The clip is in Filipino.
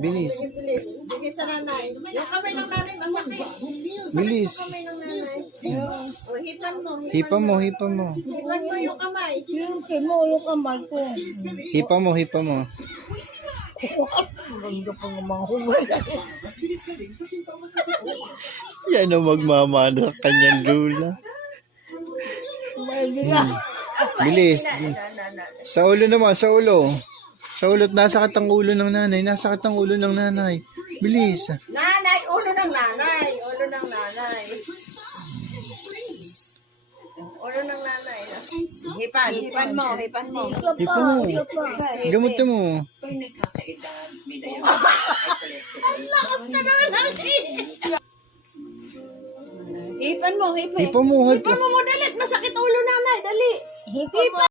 Bilis. Bigay sa nanay. Yung kamay ng nanay masakit. Bilis. Kamay ng nanay. O, hipan mo. Hipan mo. Hipan mo yung kamay. Hipan mo yung kamay ko. Hipan mo. Maganda pa nga mga humay. Yan ang magmamana sa kanyang lula. Bilis. Sa ulo naman, sa ulo. Sa ulo, nasakit ang ulo ng nanay. Nasakit ang ulo ng nanay. Bilis. Nanay, ulo ng nanay. Ulo ng nanay. Ulo ng nanay. Hipan mo. Hipan mo. Gamutin mo. Hipan mo. Hipan mo. Hipan mo mo, dali. Masakit ulo nanay. Dali. Hipan mo.